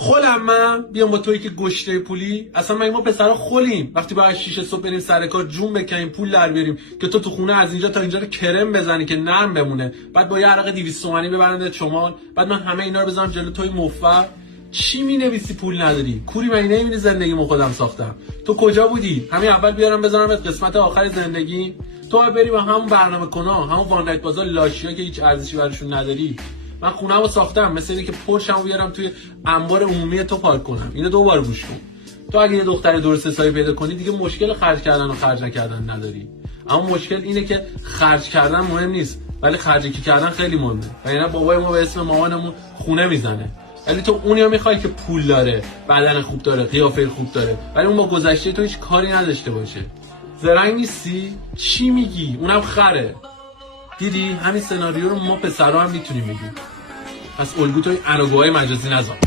خولم من بیام با توی که گشته پولی؟ اصلا ما پسرا خولیم وقتی باید 6 صبح بریم سر کار جون بکنیم پول در بیاریم که تو خونه از اینجا تا اینجا رو کرم بزنی که نرم بمونه، بعد با یه عرق 200 تومانی ببرنت شمال، بعد من همه اینا رو بزنم جلو توی موفر. چی مینویسی پول نداری؟ کوری من نمیبینی زندگیمو خودم ساختم؟ تو کجا بودی؟ همین اول بیارم بذارمت قسمت آخر زندگی؟ تو باید بری با همون برنامه کنا، همون وان نایت بازار لاشیا که هیچ ارزشی براشون نداری. من خونه‌مو ساختم، مثل اینکه پرشمو بیارم توی انبار عمومی تو پارک کنم. اینو 2 بار گوش کن. تو اگه یه دختر درست حسابی پیدا کنی دیگه مشکل خرج کردن و خرج نکردن نداری. اما مشکل اینه که خرج کردن مهم نیست، ولی خرجی کردن خیلی مهمه. و اینا بابای ما به اسم مامانمون خونه میزنه. ولی تو اونیو میخوای که پول داره، بدن خوب داره، قیافه خوب داره، ولی اون با گذشته تو هیچ کاری نداشته باشه. زرنگ نیستی؟ چی میگی؟ اونم خره. دیدی همین سناریو رو ما پسرا هم میتونیم بگیم. پس الگو توی انوگوهای مجازی نذار.